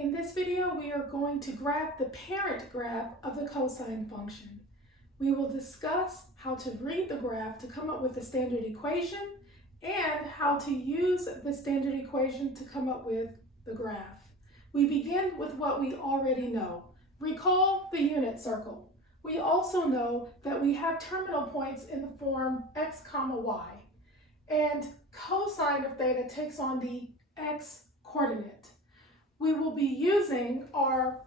In this video, we are going to graph the parent graph of the cosine function. We will discuss how to read the graph to come up with the standard equation and how to use the standard equation to come up with the graph. We begin with what we already know. Recall the unit circle. We also know that we have terminal points in the form x comma y, and cosine of theta takes on the x coordinate. We will be using our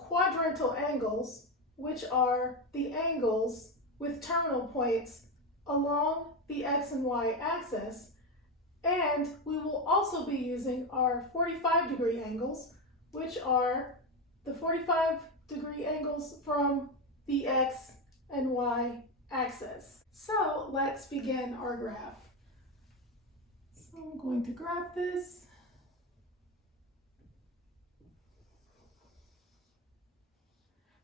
quadrantal angles, which are the angles with terminal points along the x and y axis, and we will also be using our 45-degree angles, which are the 45-degree angles from the x and y axis. So let's begin our graph. So I'm going to graph this.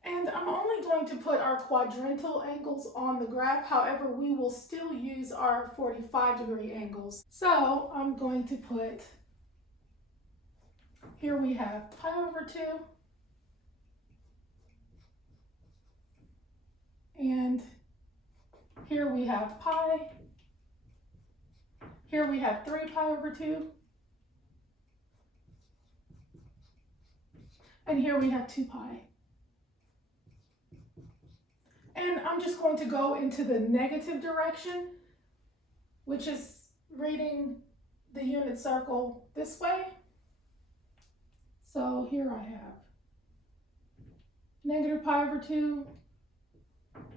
And I'm only going to put our quadrantal angles on the graph. However, we will still use our 45-degree angles. So I'm going to put, here we have pi over 2. And here we have pi. Here we have 3 pi over 2. And here we have 2 pi. And I'm just going to go into the negative direction, which is reading the unit circle this way. So here I have negative pi over 2,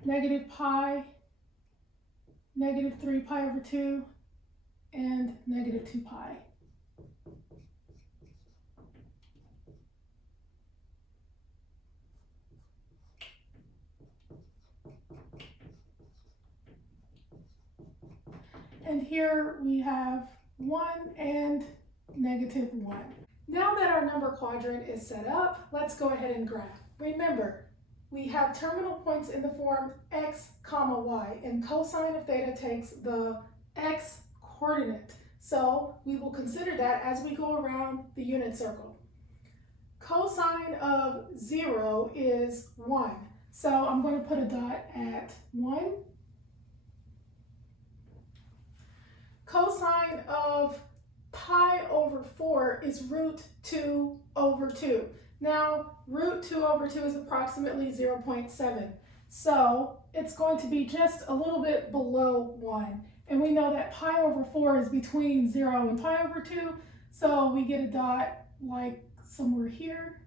negative pi, negative 3 pi over 2, and negative 2 pi. And here we have 1 and negative 1. Now that our number quadrant is set up, let's go ahead and graph. Remember, we have terminal points in the form x comma y, and cosine of theta takes the x coordinate. So we will consider that as we go around the unit circle. Cosine of 0 is 1. So I'm going to put a dot at 1. Cosine of pi over 4 is root 2 over 2. Now, root 2 over 2 is approximately 0.7. So it's going to be just a little bit below 1. And we know that pi over 4 is between 0 and pi over 2. So we get a dot like somewhere here.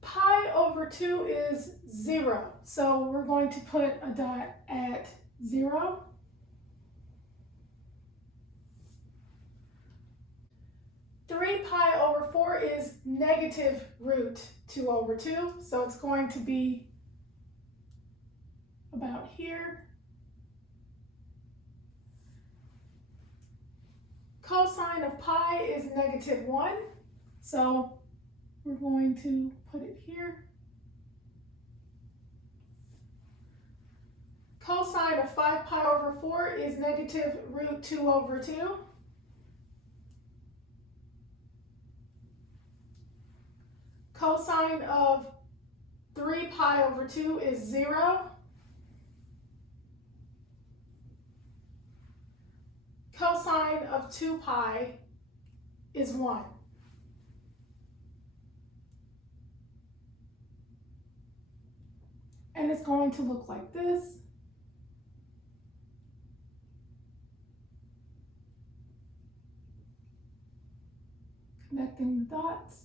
Pi over 2 is 0. So we're going to put a dot at 0. Pi over 4 is negative root 2 over 2, so it's going to be about here. Cosine of pi is negative 1, so we're going to put it here. Cosine of 5 pi over 4 is negative root 2 over 2. Cosine of 3 pi over 2 is 0. Cosine of 2 pi is 1. And it's going to look like this. Connecting the dots.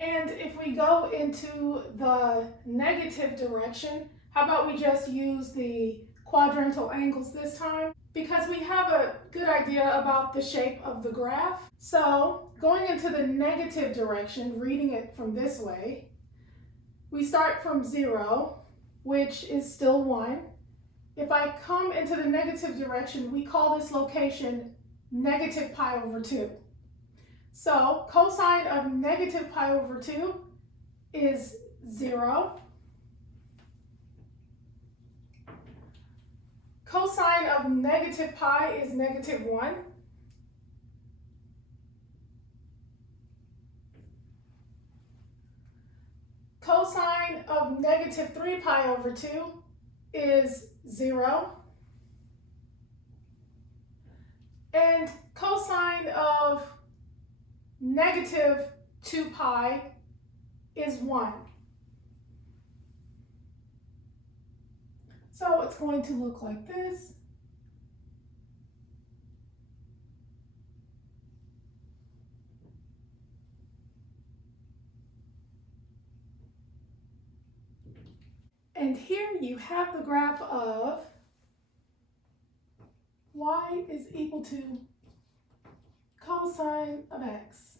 And if we go into the negative direction, how about we just use the quadrantal angles this time? Because we have a good idea about the shape of the graph. So going into the negative direction, reading it from this way, we start from 0, which is still 1. If I come into the negative direction, we call this location negative pi over 2. So cosine of negative pi over 2 is 0. Cosine of negative pi is negative 1. Cosine of negative 3 pi over 2 is 0. And cosine of negative 2 pi is 1. So it's going to look like this. And here you have the graph of y is equal to cosine of x.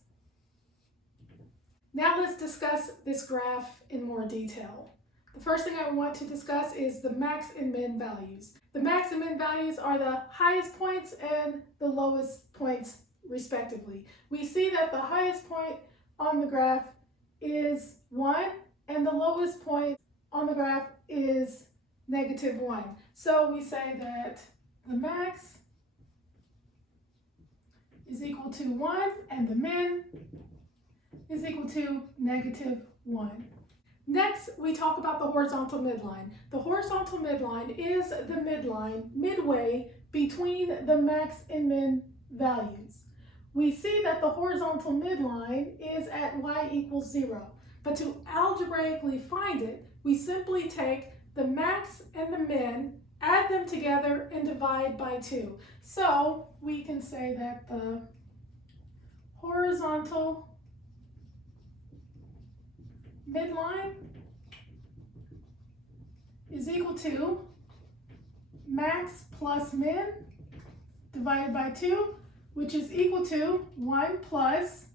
Now let's discuss this graph in more detail. The first thing I want to discuss is the max and min values. The max and min values are the highest points and the lowest points respectively. We see that the highest point on the graph is 1 and the lowest point on the graph is negative 1. So we say that the max is equal to 1 and the min is equal to negative 1. Next, we talk about the horizontal midline. The horizontal midline is the midline midway between the max and min values. We see that the horizontal midline is at y equals 0. But to algebraically find it, we simply take the max and the min, add them together, and divide by 2. So we can say that the horizontal midline is equal to max plus min divided by 2, which is equal to 1 plus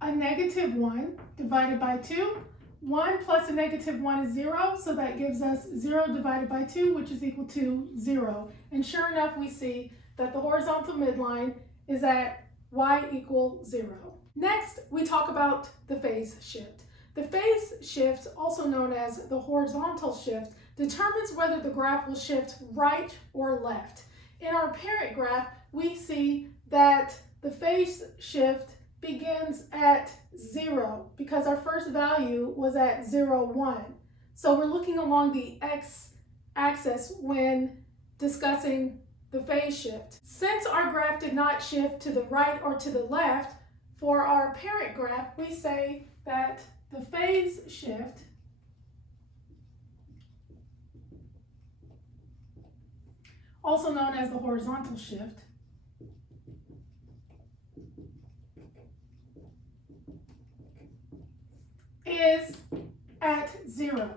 a negative 1 divided by 2. 1 plus a negative 1 is 0, so that gives us 0 divided by 2, which is equal to 0. And sure enough, we see that the horizontal midline is at y equals 0. Next, we talk about the phase shift. The phase shift, also known as the horizontal shift, determines whether the graph will shift right or left. In our parent graph, we see that the phase shift begins at 0 because our first value was at 0, 1. So we're looking along the x-axis when discussing the phase shift. Since our graph did not shift to the right or to the left, for our parent graph, we say that the phase shift also known as the horizontal shift, is at 0.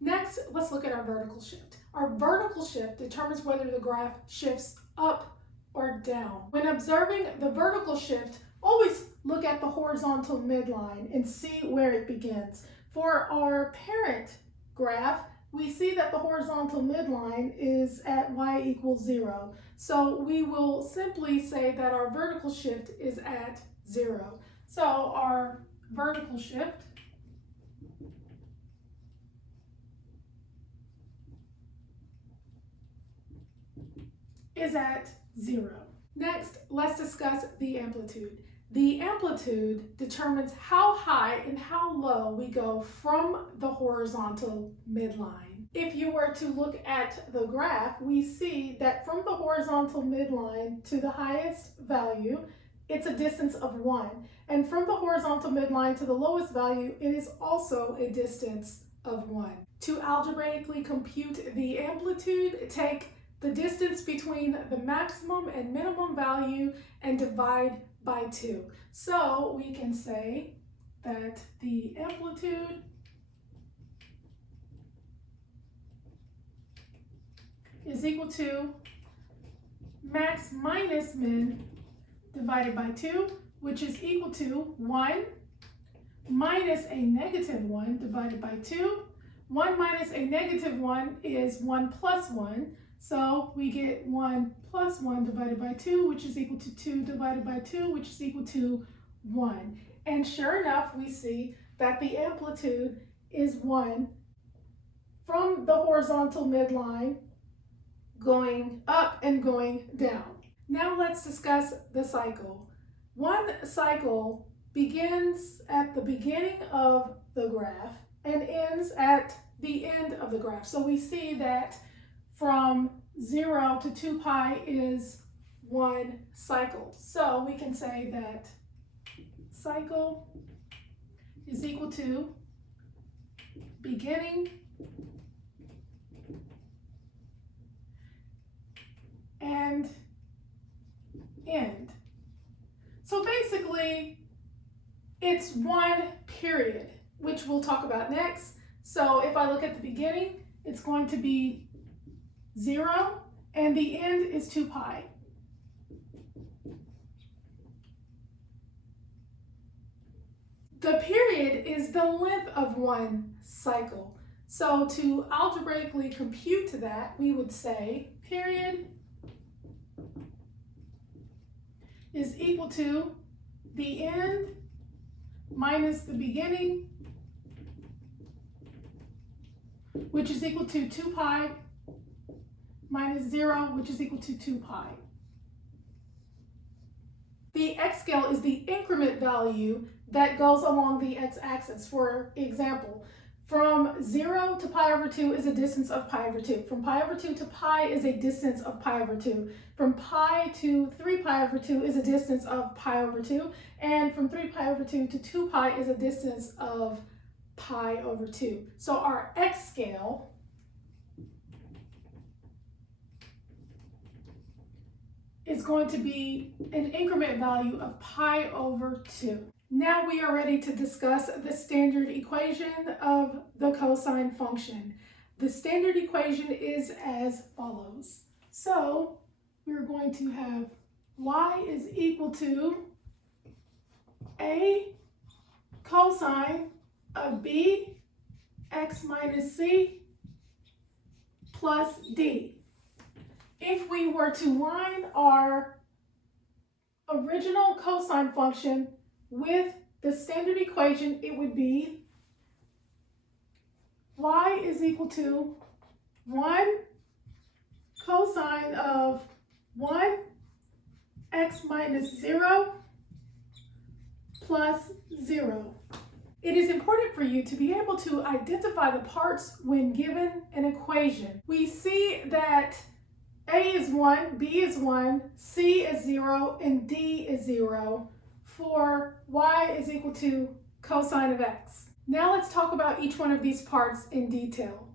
Next, let's look at our vertical shift. Our vertical shift determines whether the graph shifts up or down. When observing the vertical shift, always look at the horizontal midline and see where it begins. For our parent graph, we see that the horizontal midline is at y equals 0. So we will simply say that our vertical shift is at 0. So our vertical shift is at 0. Next, let's discuss the amplitude. The amplitude determines how high and how low we go from the horizontal midline. If you were to look at the graph, we see that from the horizontal midline to the highest value, it's a distance of 1. And from the horizontal midline to the lowest value, it is also a distance of 1. To algebraically compute the amplitude, take the distance between the maximum and minimum value and divide by 2. So we can say that the amplitude is equal to max minus min divided by 2, which is equal to 1 minus a negative 1 divided by 2. 1 minus a negative 1 is 1 plus 1. So we get 1 plus 1 divided by 2, which is equal to 2 divided by 2, which is equal to 1. And sure enough, we see that the amplitude is 1 from the horizontal midline, going up and going down. Now let's discuss the cycle. One cycle begins at the beginning of the graph and ends at the end of the graph. So we see that from 0 to 2 pi is one cycle. So we can say that cycle is equal to beginning and end. So basically, it's one period, which we'll talk about next. So if I look at the beginning, it's going to be 0, and the end is 2 pi. The period is the length of one cycle. So to algebraically compute that, we would say period is equal to the end minus the beginning, which is equal to 2 pi, minus 0, which is equal to 2 pi. The x-scale is the increment value that goes along the x-axis. For example, from 0 to pi over 2 is a distance of pi over 2. From pi over 2 to pi is a distance of pi over 2. From pi to 3 pi over 2 is a distance of pi over 2. And from 3 pi over 2 to 2 pi is a distance of pi over 2. So our x-scale is going to be an increment value of pi over 2. Now we are ready to discuss the standard equation of the cosine function. The standard equation is as follows. So we're going to have y is equal to a cosine of b x minus c plus d. If we were to line our original cosine function with the standard equation, it would be y is equal to 1 cosine of 1 x minus 0 plus 0. It is important for you to be able to identify the parts when given an equation. We see that a is 1, b is 1, c is 0, and d is 0 for y is equal to cosine of x. Now let's talk about each one of these parts in detail.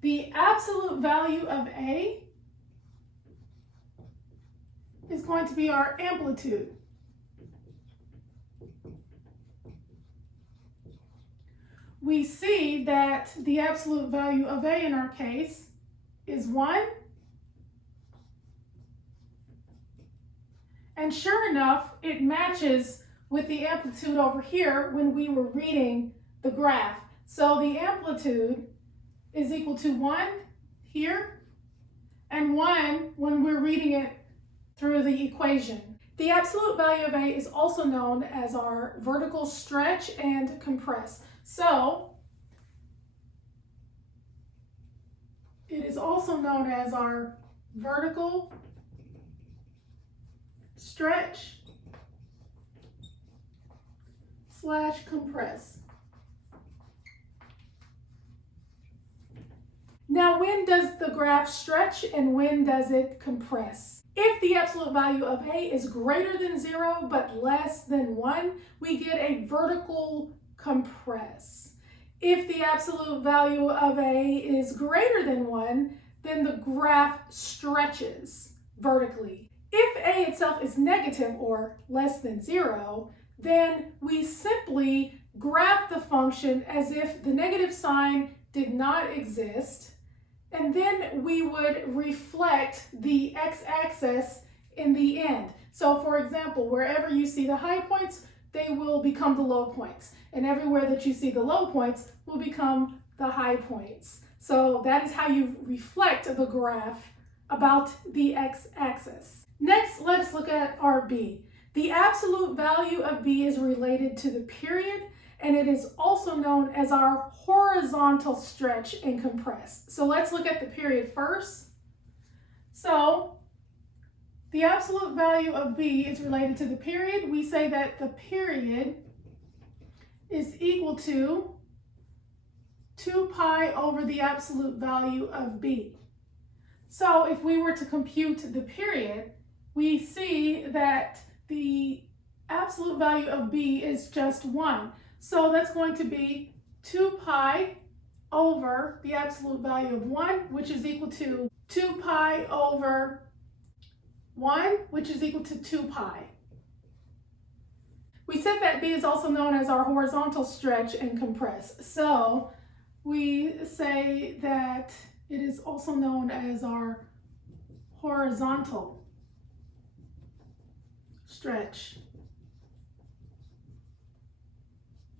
The absolute value of a is going to be our amplitude. We see that the absolute value of a in our case is 1. And sure enough, it matches with the amplitude over here when we were reading the graph. So the amplitude is equal to 1 here and 1 when we're reading it through the equation. The absolute value of A is also known as our vertical stretch and compress. So it is also known as our vertical stretch / compress. Now, when does the graph stretch and when does it compress? If the absolute value of A is greater than 0 but less than 1, we get a vertical compress. If the absolute value of A is greater than 1, then the graph stretches vertically. If A itself is negative or less than 0, then we simply graph the function as if the negative sign did not exist, and then we would reflect the x-axis in the end. So for example, wherever you see the high points, they will become the low points, and everywhere that you see the low points will become the high points. So that is how you reflect the graph about the x-axis. Next, let's look at our b. The absolute value of b is related to the period, and it is also known as our horizontal stretch and compress. So let's look at the period first. So the absolute value of b is related to the period. We say that the period is equal to 2 pi over the absolute value of b. So if we were to compute the period, we see that the absolute value of b is just 1. So that's going to be 2 pi over the absolute value of 1, which is equal to 2 pi over 1, which is equal to 2 pi. We said that b is also known as our horizontal stretch and compress. So we say that it is also known as our horizontal stretch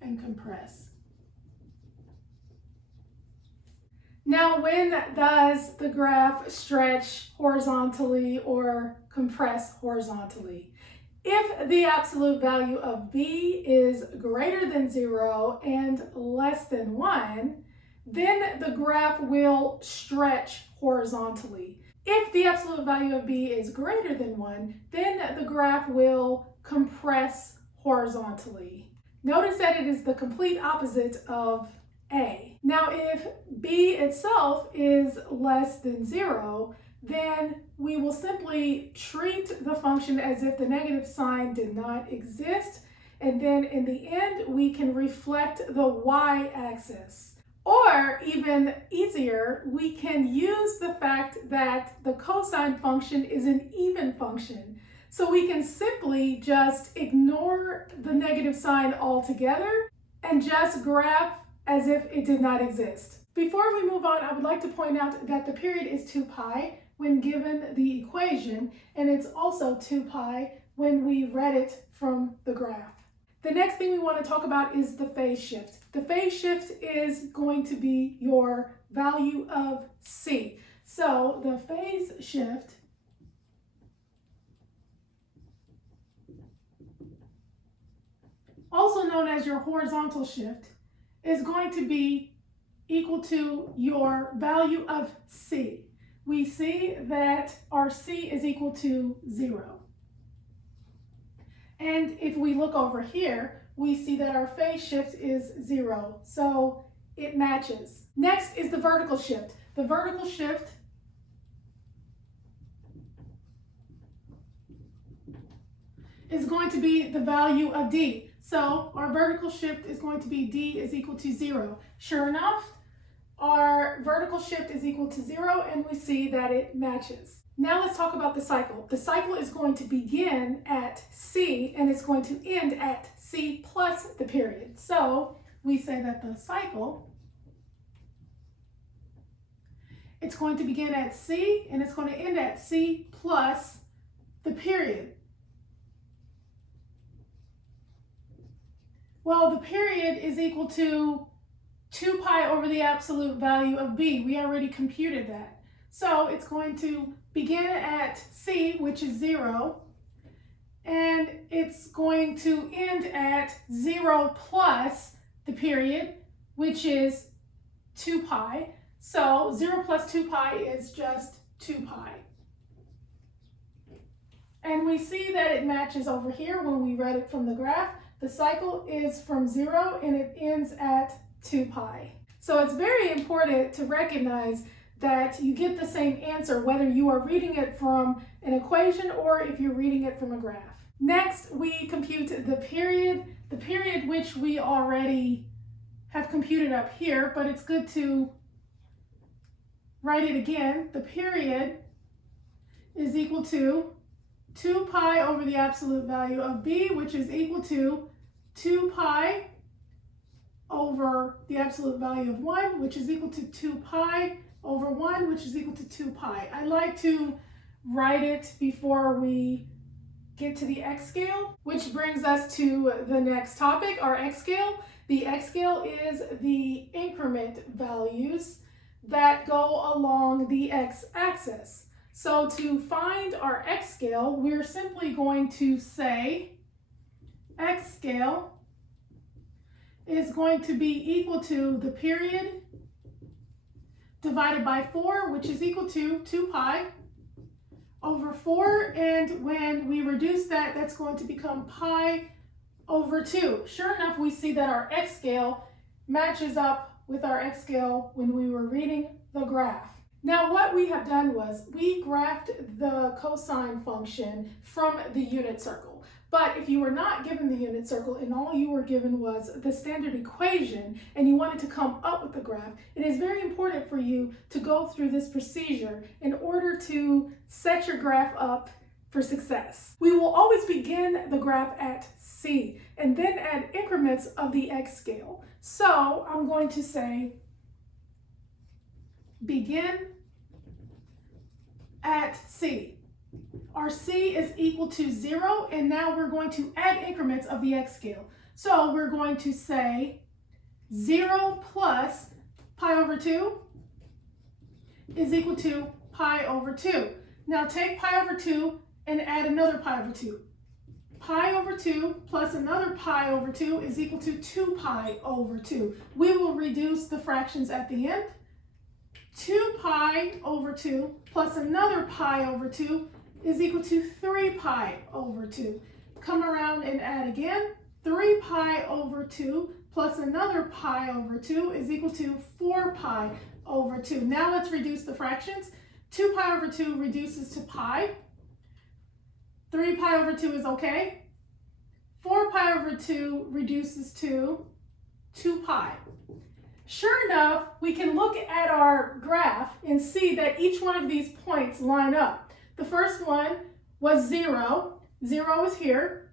and compress. Now, when does the graph stretch horizontally or compress horizontally? If the absolute value of b is greater than 0 and less than 1, then the graph will stretch horizontally. If the absolute value of b is greater than 1, then the graph will compress horizontally. Notice that it is the complete opposite of a. Now, if b itself is less than 0, then we will simply treat the function as if the negative sign did not exist, and then in the end we can reflect the y-axis. Or even easier, we can use the fact that the cosine function is an even function. So we can simply just ignore the negative sign altogether and just graph as if it did not exist. Before we move on, I would like to point out that the period is 2 pi when given the equation, and it's also 2 pi when we read it from the graph. The next thing we want to talk about is the phase shift. The phase shift is going to be your value of c. So the phase shift also known as your horizontal shift, is going to be equal to your value of c. We see that our c is equal to 0. And if we look over here, we see that our phase shift is 0, so it matches. Next is the vertical shift. The vertical shift is going to be the value of d. So our vertical shift is going to be d is equal to 0. Sure enough, our vertical shift is equal to 0, and we see that it matches. Now let's talk about the cycle. The cycle is going to begin at c, and it's going to end at c plus the period. So we say that the cycle, it's going to begin at c, and it's going to end at c plus the period. Well, the period is equal to 2 pi over the absolute value of b. We already computed that. So it's going to begin at c, which is 0, and it's going to end at 0 plus the period, which is 2 pi. So 0 plus 2 pi is just 2 pi. And we see that it matches over here when we read it from the graph. The cycle is from 0 and it ends at 2 pi. So it's very important to recognize that you get the same answer whether you are reading it from an equation or if you're reading it from a graph. Next, we compute the period which we already have computed up here, but it's good to write it again. The period is equal to 2 pi over the absolute value of b, which is equal to 2 pi over the absolute value of 1, which is equal to 2 pi over 1, which is equal to 2 pi. I like to write it before we get to the x scale, which brings us to the next topic, our x scale. The x scale is the increment values that go along the x-axis. So to find our x scale, we're simply going to say x scale is going to be equal to the period divided by 4, which is equal to 2 pi over 4. And when we reduce that, that's going to become pi over 2. Sure enough, we see that our x scale matches up with our x scale when we were reading the graph. Now what we have done was we graphed the cosine function from the unit circle. But if you were not given the unit circle and all you were given was the standard equation and you wanted to come up with the graph, it is very important for you to go through this procedure in order to set your graph up for success. We will always begin the graph at C and then add increments of the x scale. So I'm going to say begin at C. Our C is equal to 0, and now we're going to add increments of the x scale. So we're going to say 0 plus pi over 2 is equal to pi over 2. Now take pi over 2 and add another pi over 2. Pi over 2 plus another pi over 2 is equal to 2 pi over 2. We will reduce the fractions at the end. 2 pi over 2 plus another pi over 2 is equal to 3 pi over 2. Come around and add again. 3 pi over 2 plus another pi over 2 is equal to 4 pi over 2. Now let's reduce the fractions. 2 pi over 2 reduces to pi. 3 pi over 2 is okay. 4 pi over 2 reduces to 2 pi. Sure enough, we can look at our graph and see that each one of these points line up. The first one was 0. 0 is here.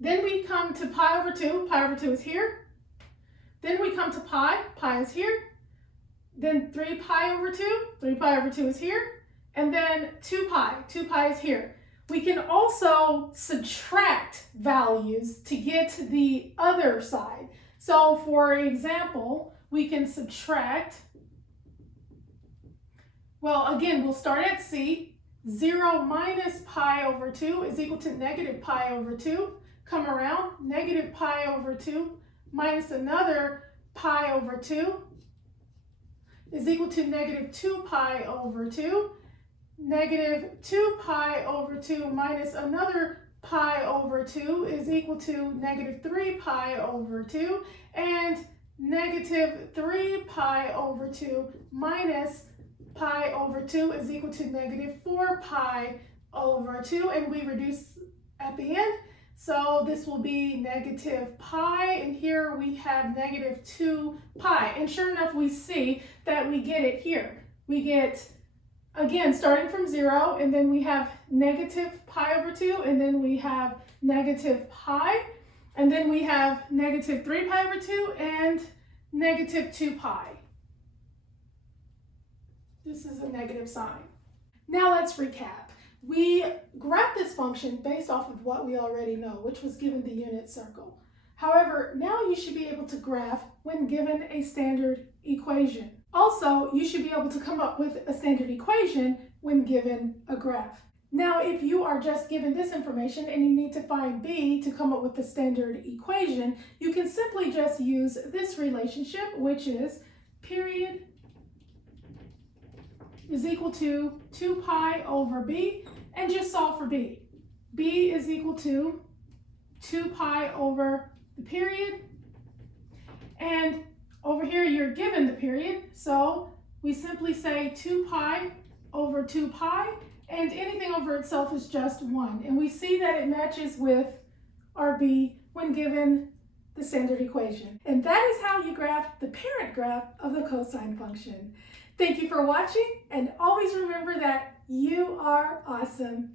Then we come to pi over 2. Pi over 2 is here. Then we come to pi. Pi is here. Then 3 pi over 2. 3 pi over 2 is here. And then 2 pi. 2 pi is here. We can also subtract values to get to the other side. So for example, we can subtract, well, again, we'll start at C. 0 minus pi over 2 is equal to negative pi over 2. Come around, negative pi over 2 minus another pi over 2 is equal to negative 2 pi over 2. Negative 2 pi over 2 minus another pi over 2 is equal to negative 3 pi over 2. And negative 3 pi over 2 minus pi over 2 is equal to negative 4 pi over 2, and we reduce at the end. So this will be negative pi, and here we have negative 2 pi. And sure enough, we see that we get it here. We get, again, starting from 0, and then we have negative pi over 2, and then we have negative pi, and then we have negative 3 pi over 2, and negative 2 pi. This is a negative sign. Now let's recap. We graphed this function based off of what we already know, which was given the unit circle. However, now you should be able to graph when given a standard equation. Also, you should be able to come up with a standard equation when given a graph. Now, if you are just given this information and you need to find b to come up with the standard equation, you can simply just use this relationship, which is period is equal to 2 pi over b, and just solve for b. b is equal to 2 pi over the period, and over here you're given the period, so we simply say 2 pi over 2 pi, and anything over itself is just 1. And we see that it matches with our b when given the standard equation. And that is how you graph the parent graph of the cosine function. Thank you for watching, and always remember that you are awesome.